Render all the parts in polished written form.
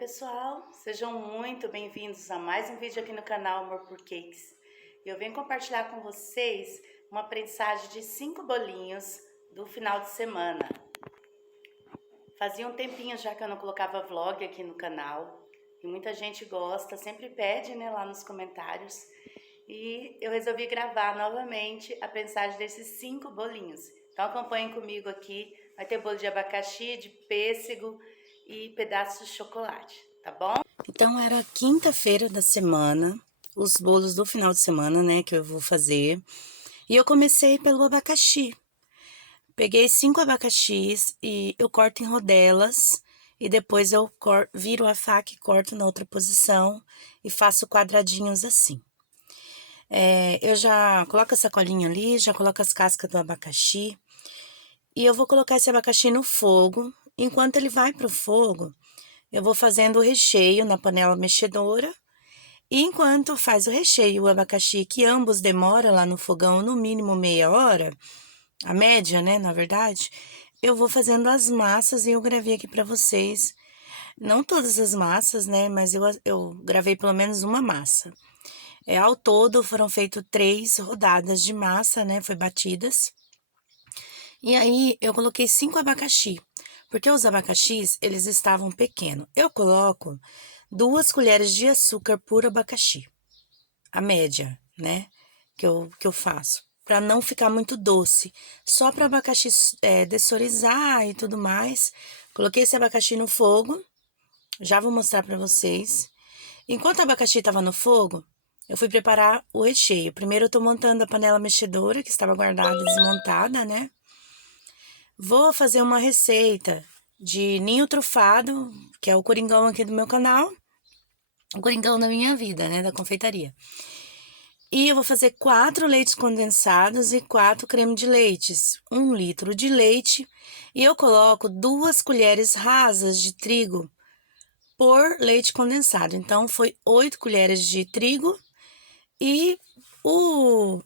pessoal, sejam muito bem-vindos a mais um vídeo aqui no canal Amor por Cakes. Eu venho compartilhar com vocês uma prensagem de 5 bolinhos do final de semana. Fazia um tempinho já que eu não colocava vlog aqui no canal e muita gente gosta, sempre pede, né, lá nos comentários. E eu resolvi gravar novamente a prensagem desses 5 bolinhos. Então acompanhem comigo aqui, vai ter bolo de abacaxi, de pêssego e pedaços de chocolate, tá bom? Então era quinta-feira da semana, os bolos do final de semana, né, que eu vou fazer. E eu comecei pelo abacaxi. Peguei 5 abacaxis e eu corto em rodelas. E depois eu viro a faca e corto na outra posição e faço quadradinhos assim. Eu já coloco a sacolinha ali, já coloco as cascas do abacaxi. E eu vou colocar esse abacaxi no fogo. Enquanto ele vai pro fogo, eu vou fazendo o recheio na panela mexedora. E enquanto faz o recheio e o abacaxi, que ambos demoram lá no fogão no mínimo meia hora, a média, né, na verdade, eu vou fazendo as massas e eu gravei aqui pra vocês. Não todas as massas, né, mas eu gravei pelo menos uma massa. Ao todo foram feitas 3 rodadas de massa, né, foi batidas. E aí eu coloquei 5 abacaxi, porque os abacaxis, eles estavam pequenos. Eu coloco 2 colheres de açúcar por abacaxi, a média, né, que eu faço, para não ficar muito doce, só para o abacaxi dessorizar e tudo mais. Coloquei esse abacaxi no fogo, já vou mostrar para vocês. Enquanto o abacaxi estava no fogo, eu fui preparar o recheio. Primeiro eu tô montando a panela mexedora, que estava guardada e desmontada, né. Vou fazer uma receita de ninho trufado, que é o coringão aqui do meu canal, o coringão da minha vida, né, da confeitaria. E eu vou fazer 4 leites condensados e 4 creme de leites, 1 litro de leite, e eu coloco 2 colheres rasas de trigo por leite condensado. Então, foi 8 colheres de trigo e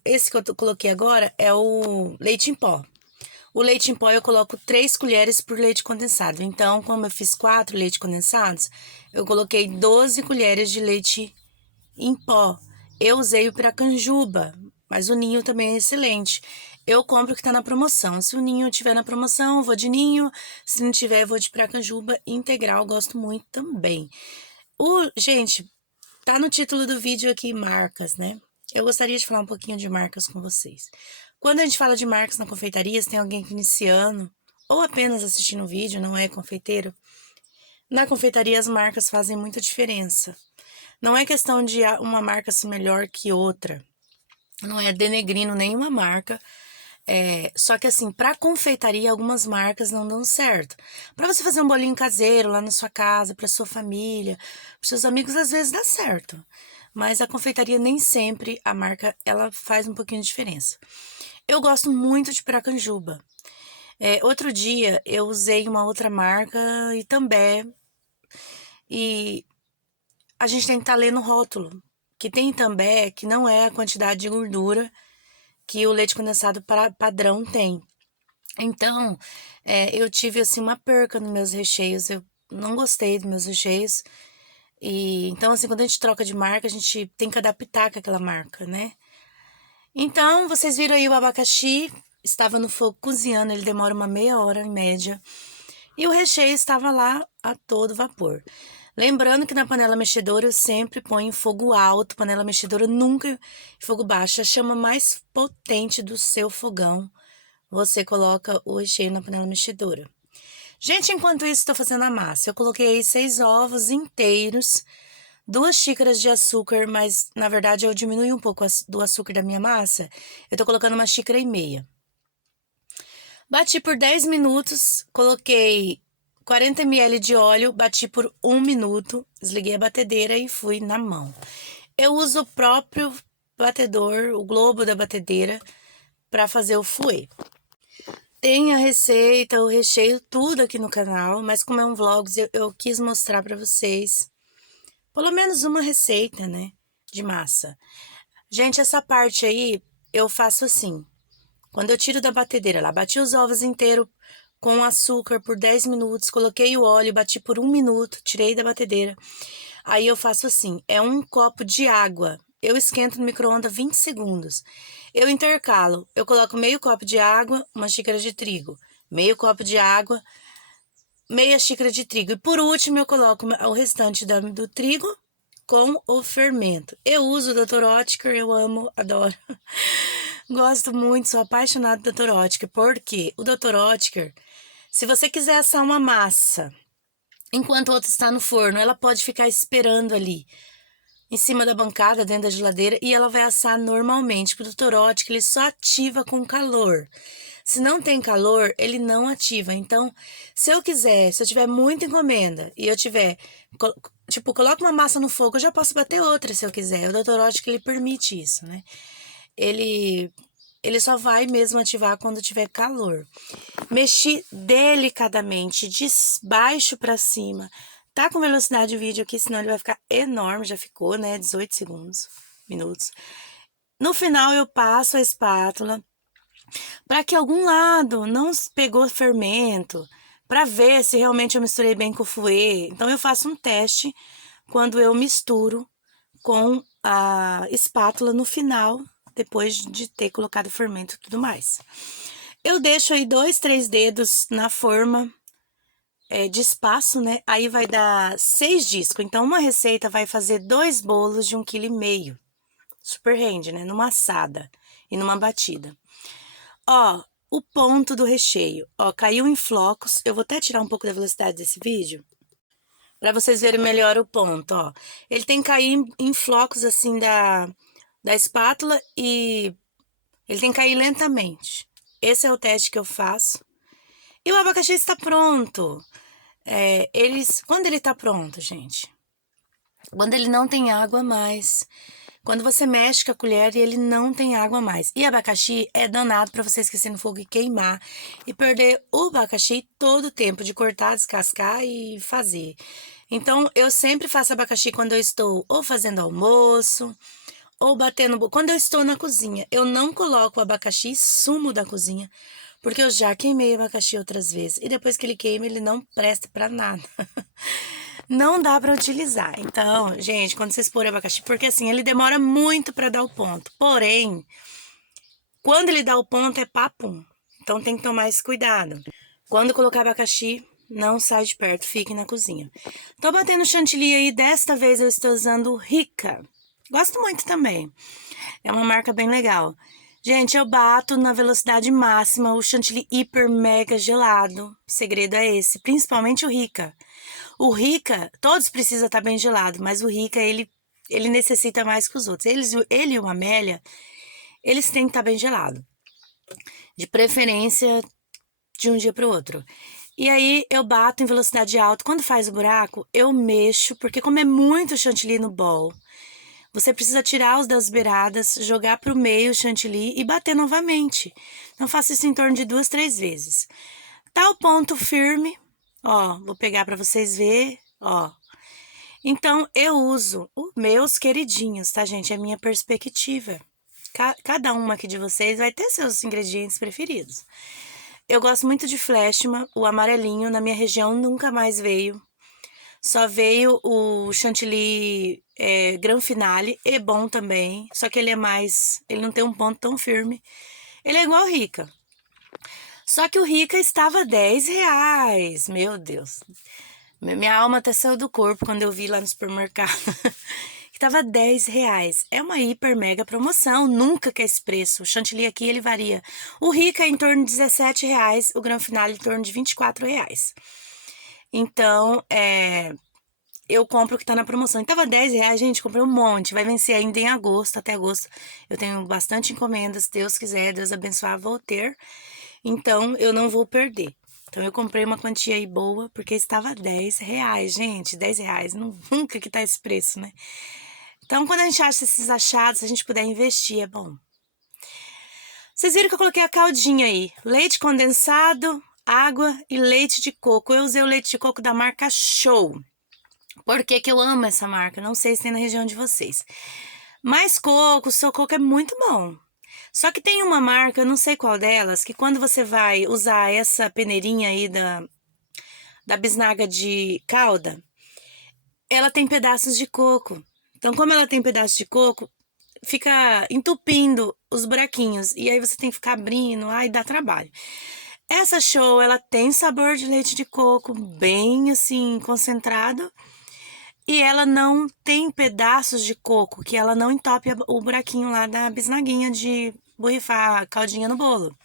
esse que eu coloquei agora é o leite em pó. O leite em pó eu coloco 3 colheres por leite condensado. Então, como eu fiz 4 leite condensados, eu coloquei 12 colheres de leite em pó. Eu usei o Piracanjuba, mas o ninho também é excelente. Eu compro o que tá na promoção. Se o ninho tiver na promoção, eu vou de ninho. Se não tiver, eu vou de Piracanjuba integral. Gosto muito também. Gente, tá no título do vídeo aqui, marcas, né? Eu gostaria de falar um pouquinho de marcas com vocês. Quando a gente fala de marcas na confeitaria, se tem alguém que iniciando ou apenas assistindo o vídeo, não é confeiteiro, na confeitaria as marcas fazem muita diferença. Não é questão de uma marca ser melhor que outra, não é denegrindo nenhuma marca, só que assim, para confeitaria algumas marcas não dão certo. Para você fazer um bolinho caseiro lá na sua casa, para sua família, para seus amigos, às vezes dá certo. Mas a confeitaria nem sempre a marca ela faz um pouquinho de diferença. Eu gosto muito de Piracanjuba. Outro dia eu usei uma outra marca e também. E a gente tem que estar lendo o rótulo, que tem também que não é a quantidade de gordura que o leite condensado padrão tem. Então, eu tive assim uma perca nos meus recheios, eu não gostei dos meus recheios. E então, assim, quando a gente troca de marca, a gente tem que adaptar com aquela marca, né? Então, vocês viram aí o abacaxi, estava no fogo cozinhando, ele demora uma meia hora em média. E o recheio estava lá a todo vapor. Lembrando que na panela mexedora eu sempre ponho fogo alto, panela mexedora nunca em fogo baixo. A chama mais potente do seu fogão, você coloca o recheio na panela mexedora. Gente, enquanto isso, estou fazendo a massa. Eu coloquei aí 6 ovos inteiros, 2 xícaras de açúcar, mas na verdade eu diminui um pouco do açúcar da minha massa. Eu tô colocando 1,5 xícaras. Bati por 10 minutos, coloquei 40 ml de óleo, bati por 1 minuto, desliguei a batedeira e fui na mão. Eu uso o próprio batedor, o globo da batedeira, para fazer o fouet. Tem a receita, o recheio, tudo aqui no canal, mas como é um vlog, eu quis mostrar para vocês pelo menos uma receita, né, de massa. Gente, essa parte aí eu faço assim. Quando eu tiro da batedeira lá, bati os ovos inteiros com açúcar por 10 minutos, coloquei o óleo, bati por 1 minuto, tirei da batedeira. Aí eu faço assim, é 1 copo de água. Eu esquento no micro-ondas 20 segundos. Eu intercalo, eu coloco meio copo de água, 1 xícara de trigo. Meio copo de água, meia xícara de trigo. E por último, eu coloco o restante do trigo com o fermento. Eu uso o Dr. Oetker, eu amo, adoro. Gosto muito, sou apaixonada do Dr. Oetker, porque o Dr. Oetker, se você quiser assar uma massa, enquanto o outro está no forno, ela pode ficar esperando ali, em cima da bancada, dentro da geladeira, e ela vai assar normalmente. Porque o Dr. Oetker, ele só ativa com calor. Se não tem calor, ele não ativa. Então, se eu tiver muita encomenda e eu tiver, tipo, coloco uma massa no fogo, eu já posso bater outra se eu quiser. O Dr. Oetker, ele permite isso, né? Ele só vai mesmo ativar quando tiver calor. Mexi delicadamente, de baixo para cima. Tá com velocidade de vídeo aqui, senão ele vai ficar enorme. Já ficou, né? 18 minutos. No final, eu passo a espátula para que algum lado não pegou fermento, para ver se realmente eu misturei bem com o fouet. Então, eu faço um teste quando eu misturo com a espátula no final, depois de ter colocado fermento e tudo mais. Eu deixo aí 2, 3 dedos na forma de espaço, né? Aí vai dar 6 discos. Então, uma receita vai fazer 2 bolos de 1,5 kg. Super rende, né? Numa assada e numa batida. Ó, o ponto do recheio. Ó, caiu em flocos. Eu vou até tirar um pouco da velocidade desse vídeo, para vocês verem melhor o ponto, ó. Ele tem que cair em flocos, assim, da espátula e ele tem que cair lentamente. Esse é o teste que eu faço. E o abacaxi está pronto. Quando ele tá pronto, gente? Quando ele não tem água mais. Quando você mexe com a colher e ele não tem água mais. E abacaxi é danado para você esquecer no fogo e queimar. E perder o abacaxi todo o tempo de cortar, descascar e fazer. Então, eu sempre faço abacaxi quando eu estou ou fazendo almoço, ou batendo... Quando eu estou na cozinha, eu não coloco o abacaxi sumo da cozinha, porque eu já queimei abacaxi outras vezes. E depois que ele queima, ele não presta para nada. Não dá para utilizar. Então, gente, quando vocês porem abacaxi, porque assim, ele demora muito para dar o ponto. Porém, quando ele dá o ponto é papum. Então tem que tomar esse cuidado. Quando colocar abacaxi, não sai de perto, fique na cozinha. Tô batendo chantilly aí, desta vez eu estou usando o Rica. Gosto muito também. É uma marca bem legal. Gente, eu bato na velocidade máxima o chantilly hiper mega gelado. O segredo é esse, principalmente o Rica. O Rica, todos precisam estar bem gelado, mas o Rica, ele necessita mais que os outros. Ele e o Amélia, eles têm que estar bem gelado. De preferência, de um dia para o outro. E aí, eu bato em velocidade alta. Quando faz o buraco, eu mexo, porque como é muito chantilly no bowl, você precisa tirar os das beiradas, jogar para o meio o chantilly e bater novamente. Então, faço isso em torno de 2, 3 vezes. Tá o ponto firme. Ó, vou pegar para vocês verem, ó. Então, eu uso os meus queridinhos, tá, gente? É a minha perspectiva. Cada uma aqui de vocês vai ter seus ingredientes preferidos. Eu gosto muito de Flashman, o amarelinho na minha região nunca mais veio. Só veio o chantilly Gran Finale, é bom também, só que ele não tem um ponto tão firme. Ele é igual ao Rica. Só que o Rica estava R$10, meu Deus. Minha alma até saiu do corpo quando eu vi lá no supermercado. Que tava R$10. É uma hiper mega promoção, nunca que é esse preço. O chantilly aqui, ele varia. O Rica é em torno de R$17, o Gran Finale em torno de R$24. Então, eu compro o que tá na promoção. E tava R$10, gente, comprei um monte. Vai vencer ainda em agosto, até agosto. Eu tenho bastante encomendas, se Deus quiser, Deus abençoar, vou ter. Então, eu não vou perder. Então, eu comprei uma quantia aí boa, porque estava R$10, gente. R$10, nunca que tá esse preço, né? Então, quando a gente acha esses achados, se a gente puder investir, é bom. Vocês viram que eu coloquei a caldinha aí. Leite condensado, água e leite de coco. Eu usei o leite de coco da marca Show. Por que que eu amo essa marca? Não sei se tem na região de vocês. Mas coco, seu coco é muito bom. Só que tem uma marca, eu não sei qual delas, que quando você vai usar essa peneirinha aí da bisnaga de calda, ela tem pedaços de coco. Então, como ela tem pedaços de coco, fica entupindo os buraquinhos. E aí você tem que ficar abrindo, ai, dá trabalho. Essa Show, ela tem sabor de leite de coco bem assim concentrado. E ela não tem pedaços de coco, que ela não entope o buraquinho lá da bisnaguinha de borrifar a caldinha no bolo.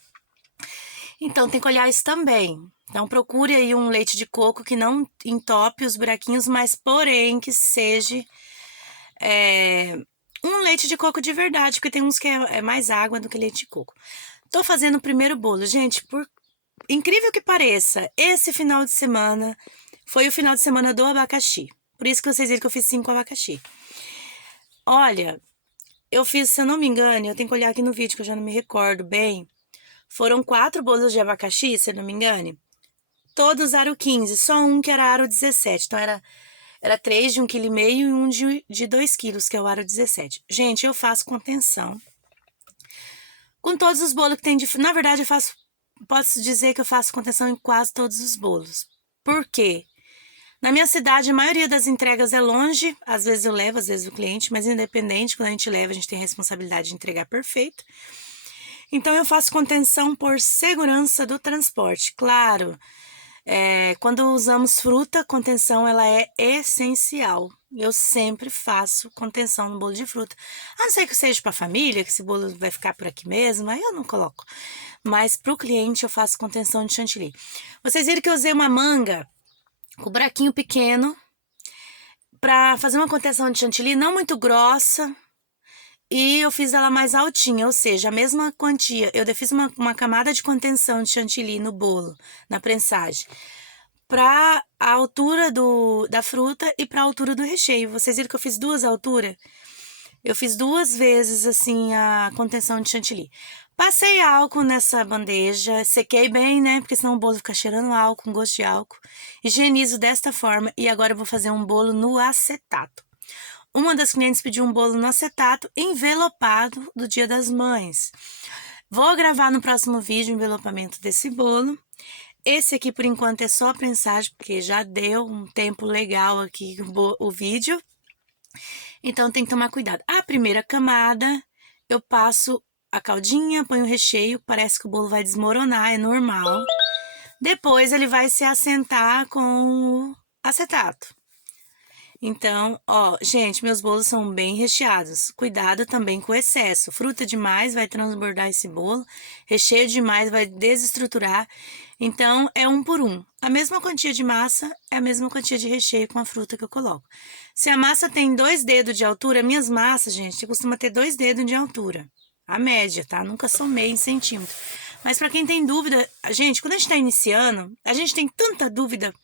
Então tem que olhar isso também. Então procure aí um leite de coco que não entope os buraquinhos, mas porém que seja um leite de coco de verdade, porque tem uns que é mais água do que leite de coco. Tô fazendo o primeiro bolo. Gente, por incrível que pareça, esse final de semana foi o final de semana do abacaxi. Por isso que vocês viram que eu fiz 5 abacaxi. Olha, eu fiz, se eu não me engano, eu tenho que olhar aqui no vídeo que eu já não me recordo bem. Foram 4 bolos de abacaxi, se eu não me engano. Todos aro 15, só um que era aro 17. Então era 3 de 1,5 kg e um de 2 quilos, que é o aro 17. Gente, eu faço contenção com todos os bolos que tem de... Na verdade, posso dizer que eu faço contenção em quase todos os bolos. Por quê? Na minha cidade, a maioria das entregas é longe. Às vezes eu levo, às vezes o cliente, mas independente, quando a gente leva, a gente tem a responsabilidade de entregar perfeito. Então, eu faço contenção por segurança do transporte. Claro, quando usamos fruta, contenção ela é essencial. Eu sempre faço contenção no bolo de fruta. A não ser que seja para a família, que esse bolo vai ficar por aqui mesmo, aí eu não coloco. Mas para o cliente eu faço contenção de chantilly. Vocês viram que eu usei uma manga com buraquinho pequeno para fazer uma contenção de chantilly não muito grossa. E eu fiz ela mais altinha, ou seja, a mesma quantia. Eu fiz uma camada de contenção de chantilly no bolo, na prensagem, para a altura da fruta e para a altura do recheio. Vocês viram que eu fiz 2 alturas? Eu fiz 2 vezes, assim, a contenção de chantilly. Passei álcool nessa bandeja, sequei bem, né? Porque senão o bolo fica cheirando álcool, com gosto de álcool. Higienizo desta forma e agora eu vou fazer um bolo no acetato. Uma das clientes pediu um bolo no acetato envelopado do Dia das Mães. Vou gravar no próximo vídeo o envelopamento desse bolo. Esse aqui, por enquanto, é só a prensagem, porque já deu um tempo legal aqui o vídeo. Então, tem que tomar cuidado. A primeira camada, eu passo a caldinha, ponho o recheio, parece que o bolo vai desmoronar, é normal. Depois, ele vai se assentar com o acetato. Então, ó, gente, meus bolos são bem recheados. Cuidado também com o excesso. Fruta demais vai transbordar esse bolo. Recheio demais vai desestruturar. Então, é 1 por 1. A mesma quantia de massa é a mesma quantia de recheio com a fruta que eu coloco. Se a massa tem 2 dedos de altura, minhas massas, gente, costuma ter 2 dedos de altura. A média, tá? Nunca somei em centímetro. Mas para quem tem dúvida, gente, quando a gente tá iniciando, a gente tem tanta dúvida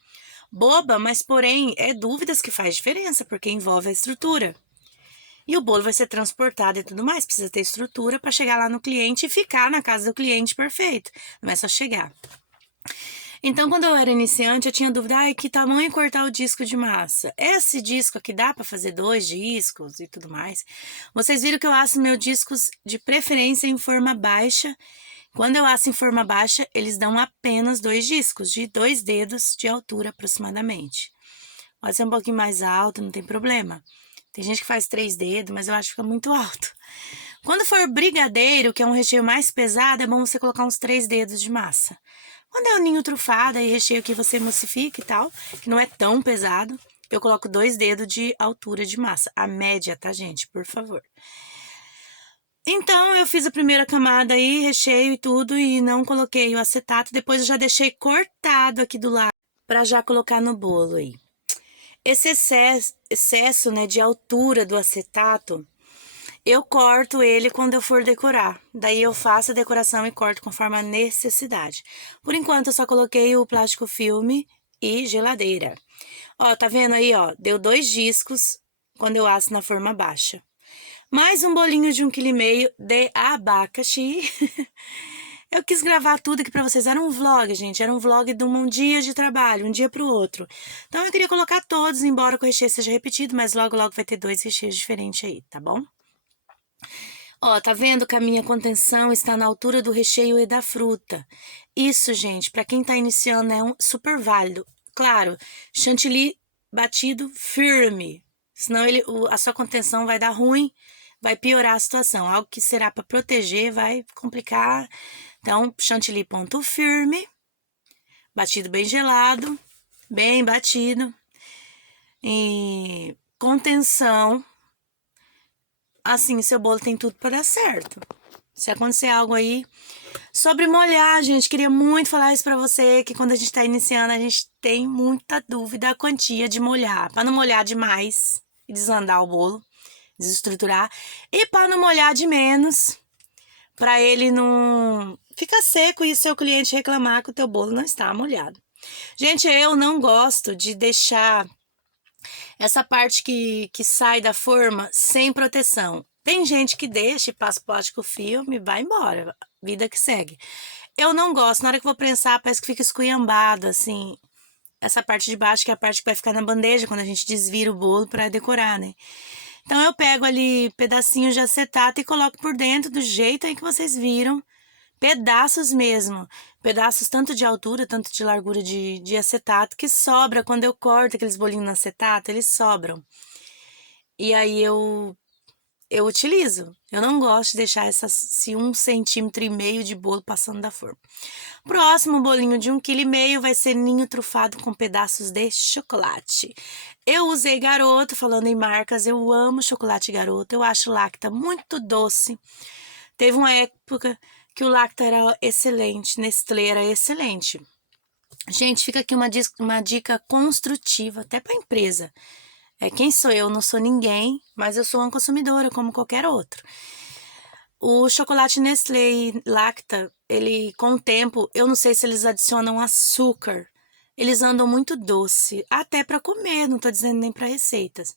boba, mas porém é dúvidas que faz diferença, porque envolve a estrutura. E o bolo vai ser transportado e tudo mais, precisa ter estrutura para chegar lá no cliente e ficar na casa do cliente perfeito. Não é só chegar. Então, quando eu era iniciante, eu tinha dúvida, que tamanho cortar o disco de massa? Esse disco aqui dá para fazer 2 discos e tudo mais. Vocês viram que eu asso meus discos de preferência em forma baixa. Quando eu asso em forma baixa, eles dão apenas 2 discos, de 2 dedos de altura aproximadamente. Pode ser um pouquinho mais alto, não tem problema. Tem gente que faz 3 dedos, mas eu acho que fica muito alto. Quando for brigadeiro, que é um recheio mais pesado, é bom você colocar uns 3 dedos de massa. Quando é o ninho trufado e recheio que você emulsifica e tal, que não é tão pesado, eu coloco 2 dedos de altura de massa. A média, tá, gente? Por favor. Então, eu fiz a primeira camada aí, recheio e tudo, e não coloquei o acetato. Depois eu já deixei cortado aqui do lado para já colocar no bolo aí. Esse excesso, né, de altura do acetato, eu corto ele quando eu for decorar. Daí eu faço a decoração e corto conforme a necessidade. Por enquanto, eu só coloquei o plástico filme e geladeira. Ó, tá vendo aí, ó? Deu 2 discos quando eu asso na forma baixa. Mais um bolinho de 1,5 kg de abacaxi. Eu quis gravar tudo aqui pra vocês. Era um vlog, gente. Era um vlog de um dia de trabalho, um dia pro outro. Então, eu queria colocar todos, embora o recheio seja repetido, mas logo, logo vai ter 2 recheios diferentes aí, tá bom? Ó, tá vendo que a minha contenção está na altura do recheio e da fruta. Isso, gente, para quem tá iniciando é super válido. Claro, chantilly batido firme, senão a sua contenção vai dar ruim, vai piorar a situação. Algo que será para proteger vai complicar. Então, chantilly ponto firme, batido bem gelado, bem batido. E contenção, assim, seu bolo tem tudo para dar certo. Se acontecer algo aí. Sobre molhar, gente, queria muito falar isso para você, que quando a gente tá iniciando, a gente tem muita dúvida a quantia de molhar. Para não molhar demais e desandar o bolo, desestruturar. E para não molhar de menos, para ele não ficar seco e seu cliente reclamar que o teu bolo não está molhado. Gente, eu não gosto de deixar essa parte que sai da forma sem proteção. Tem gente que deixa e passa plástico filme e vai embora, vida que segue. Eu não gosto, na hora que eu vou prensar parece que fica esculhambada, assim. Essa parte de baixo que é a parte que vai ficar na bandeja quando a gente desvira o bolo para decorar, né? Então eu pego ali pedacinhos de acetato e coloco por dentro do jeito aí que vocês viram. Pedaços mesmo, pedaços tanto de altura, tanto de largura de acetato, que sobra quando eu corto aqueles bolinhos no acetato, eles sobram. E aí eu utilizo. Eu não gosto de deixar esse 1,5 cm de bolo passando da forma. Próximo bolinho de 1,5 kg vai ser ninho trufado com pedaços de chocolate. Eu usei Garoto, falando em marcas, eu amo chocolate Garoto, eu acho Lacta muito doce. Teve uma época que o Lacta era excelente, Nestlé era excelente. Gente, fica aqui uma dica construtiva, até para a empresa. Quem sou eu? Não sou ninguém, mas eu sou uma consumidora, como qualquer outro. O chocolate Nestlé e Lacta, ele, com o tempo, eu não sei se eles adicionam açúcar. Eles andam muito doce, até para comer, não tô dizendo nem para receitas.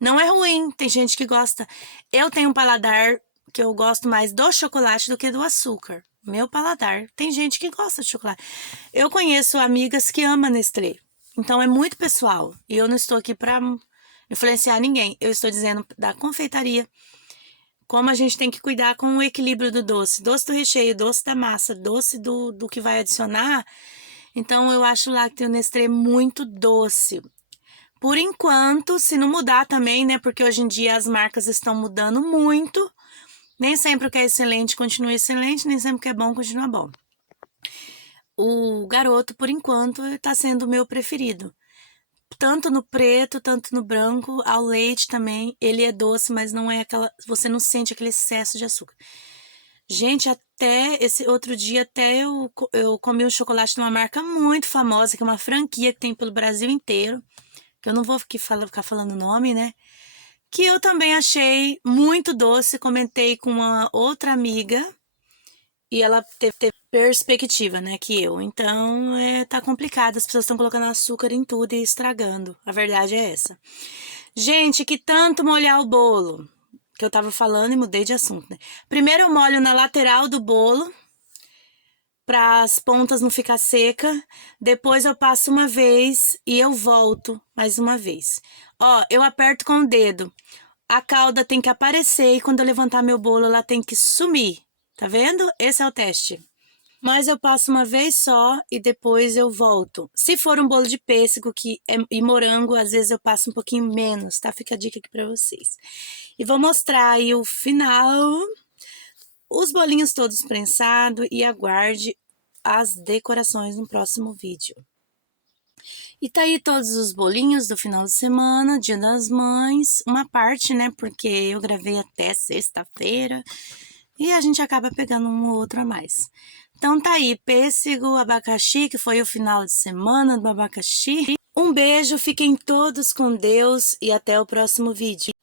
Não é ruim, tem gente que gosta. Eu tenho um paladar que eu gosto mais do chocolate do que do açúcar. Meu paladar. Tem gente que gosta de chocolate. Eu conheço amigas que amam Nestlé. Então é muito pessoal. E eu não estou aqui para influenciar ninguém. Eu estou dizendo da confeitaria. Como a gente tem que cuidar com o equilíbrio do doce. Doce do recheio, doce da massa, doce do que vai adicionar. Então eu acho lá que tem o Nestlé muito doce. Por enquanto, se não mudar também, né? Porque hoje em dia as marcas estão mudando muito. Nem sempre o que é excelente continua excelente, nem sempre o que é bom continua bom. O Garoto, por enquanto, está sendo o meu preferido. Tanto no preto, tanto no branco, ao leite também. Ele é doce, mas não é aquela... Você não sente aquele excesso de açúcar. Gente, até esse outro dia, até eu comi um chocolate de uma marca muito famosa, que é uma franquia que tem pelo Brasil inteiro. Que eu não vou ficar falando o nome, né? Que eu também achei muito doce, comentei com uma outra amiga e ela teve perspectiva, né, que eu. Então, tá complicado, as pessoas estão colocando açúcar em tudo e estragando. A verdade é essa. Gente, que tanto molhar o bolo, que eu tava falando e mudei de assunto, né? Primeiro eu molho na lateral do bolo, para as pontas não ficar seca. Depois eu passo uma vez e eu volto mais uma vez. Ó, eu aperto com o dedo. A calda tem que aparecer e quando eu levantar meu bolo, ela tem que sumir. Tá vendo? Esse é o teste. Mas eu passo uma vez só e depois eu volto. Se for um bolo de pêssego e morango, às vezes eu passo um pouquinho menos, tá? Fica a dica aqui para vocês. E vou mostrar aí o final, os bolinhos todos prensados e aguarde as decorações no próximo vídeo. E tá aí todos os bolinhos do final de semana, Dia das Mães, uma parte, né, porque eu gravei até sexta-feira e a gente acaba pegando um ou outro a mais. Então tá aí, pêssego, abacaxi, que foi o final de semana do abacaxi. Um beijo, fiquem todos com Deus e até o próximo vídeo.